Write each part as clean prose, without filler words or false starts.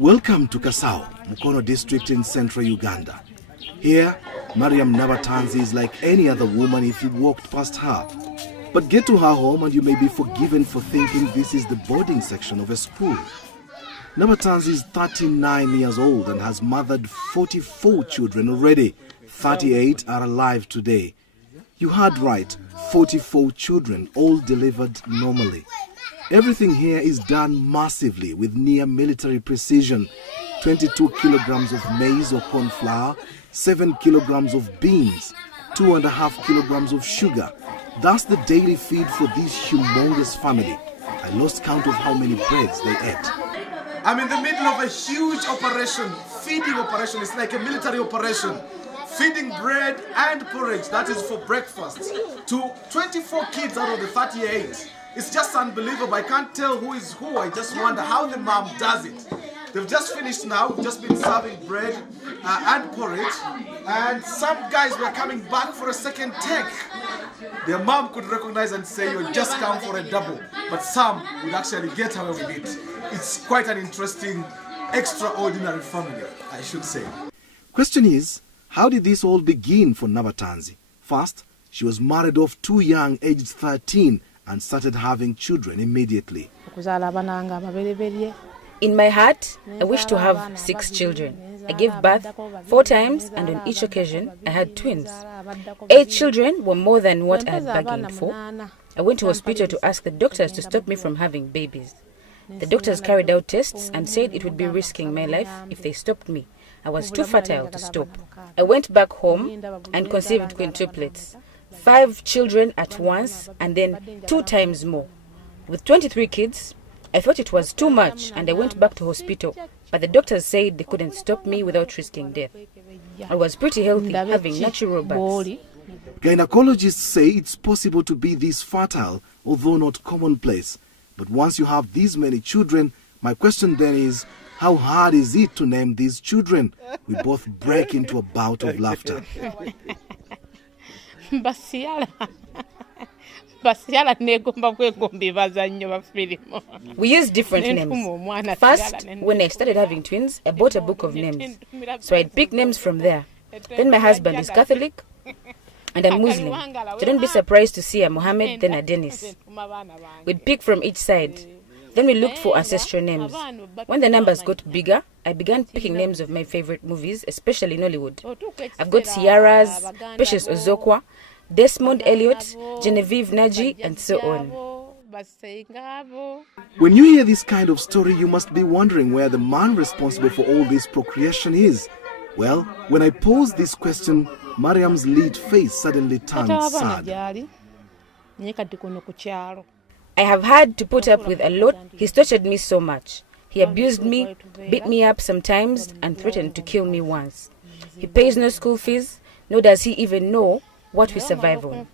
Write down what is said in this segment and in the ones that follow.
Welcome to Kasao, Mukono district in central Uganda. Here, Mariam Nabatanzi is like any other woman if you walked past her. But get to her home and you may be forgiven for thinking this is the boarding section of a school. Nabatanzi is 39 years old and has mothered 44 children already. 38 are alive today. You heard right, 44 children, all delivered normally. Everything here is done massively with near military precision. 22 kilograms of maize or corn flour, 7 kilograms of beans, 2.5 kilograms of sugar. That's the daily feed for this humongous family. I lost count of how many breads they ate. I'm in the middle of a huge operation, feeding operation. It's like a military operation. Feeding bread and porridge, that is for breakfast, to 24 kids out of the 38. It's just unbelievable. I can't tell who is who. I just wonder how the mom does it. They've just finished now. We've just been serving bread and porridge. And some guys were coming back for a second take. Their mom could recognize and say, you just come for a double. But some would actually get away with it. It's quite an interesting, extraordinary family, I should say. Question is, how did this all begin for Nabatanzi? First, she was married off too young, aged 13, and started having children immediately. In my heart, I wish to have 6 children. I gave birth 4 times, and on each occasion, I had twins. 8 children were more than what I had bargained for. I went to hospital to ask the doctors to stop me from having babies. The doctors carried out tests and said it would be risking my life if they stopped me. I was too fertile to stop. I went back home and conceived quintuplets. 5 children at once and then 2 times more. With 23 kids, I thought it was too much and I went back to hospital, but the doctors said they couldn't stop me without risking death. I was pretty healthy, having natural births. Gynecologists say it's possible to be this fertile, although not commonplace. But once you have these many children, my question then is, how hard is it to name these children? We both break into a bout of laughter. We use different names. First, when I started having twins, I bought a book of names. So I'd pick names from there. Then my husband is Catholic and I'm Muslim. So don't be surprised to see a Mohammed, then a Dennis. We'd pick from each side. Then we looked for ancestral names. When the numbers got bigger, I began picking names of my favorite movies, especially in Hollywood. I've got Ciara's, Precious Ozokwa, Desmond Elliot, Genevieve Naji, and so on. When you hear this kind of story, you must be wondering where the man responsible for all this procreation is. Well, when I posed this question, Mariam's lead face suddenly turned sad. I have had to put up with a lot. He's tortured me so much. He abused me, beat me up sometimes, and threatened to kill me once. He pays no school fees, nor does he even know what we survive on.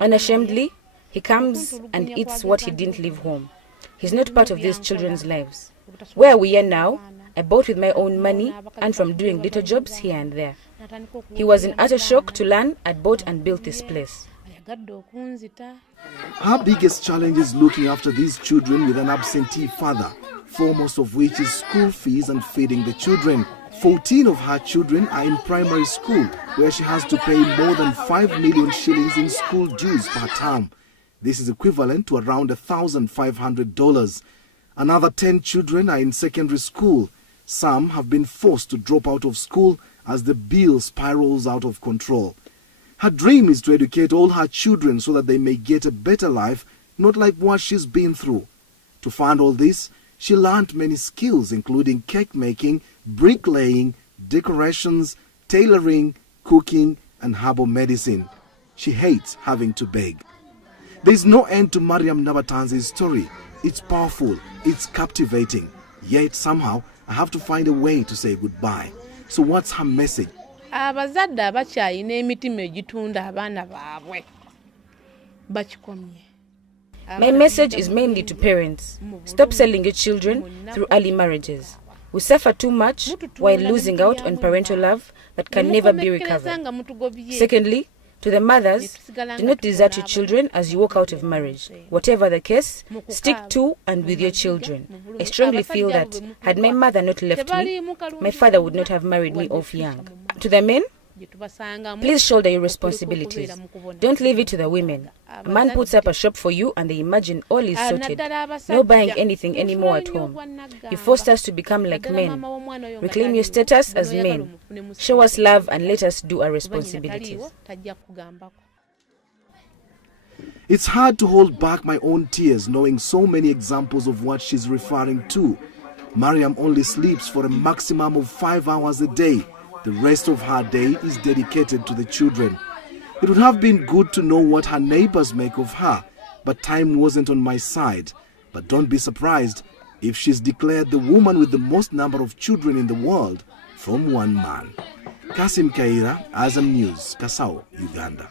Unashamedly, he comes and eats what he didn't leave home. He's not part of these children's lives. Where we are now, I bought with my own money and from doing little jobs here and there. He was in utter shock to learn I'd bought and built this place. Her biggest challenge is looking after these children with an absentee father, foremost of which is school fees and feeding the children. 14 of her children are in primary school, where she has to pay more than 5 million shillings in school dues per term. This is equivalent to around $1,500. Another 10 children are in secondary school. Some have been forced to drop out of school as the bill spirals out of control. Her dream is to educate all her children so that they may get a better life, not like what she's been through. To fund all this, she learned many skills, including cake making, bricklaying, decorations, tailoring, cooking, and herbal medicine. She hates having to beg. There's no end to Mariam Nabatanzi's story. It's powerful, it's captivating. Yet somehow, I have to find a way to say goodbye. So what's her message? Abazadde abakyayina emitima egitunda abaana baabwe bakikomye. My message is mainly to parents. Stop selling your children through early marriages. We suffer too much while losing out on parental love that can never be recovered. Secondly, To the mothers, do not desert your children as you walk out of marriage. Whatever the case, stick to and with your children. I strongly feel that had my mother not left me, my father would not have married me off young. To the men, please shoulder your responsibilities. Don't leave it to the women. A man puts up a shop for you and they imagine all is sorted. No buying anything anymore at home. You forced us to become like men. Reclaim your status as men. Show us love and let us do our responsibilities. It's hard to hold back my own tears knowing so many examples of what she's referring to. Mariam only sleeps for a maximum of 5 hours a day. The rest of her day is dedicated to the children. It would have been good to know what her neighbors make of her, but time wasn't on my side. But don't be surprised if she's declared the woman with the most number of children in the world from one man. Kasim Kaira, Azam News, Kasao, Uganda.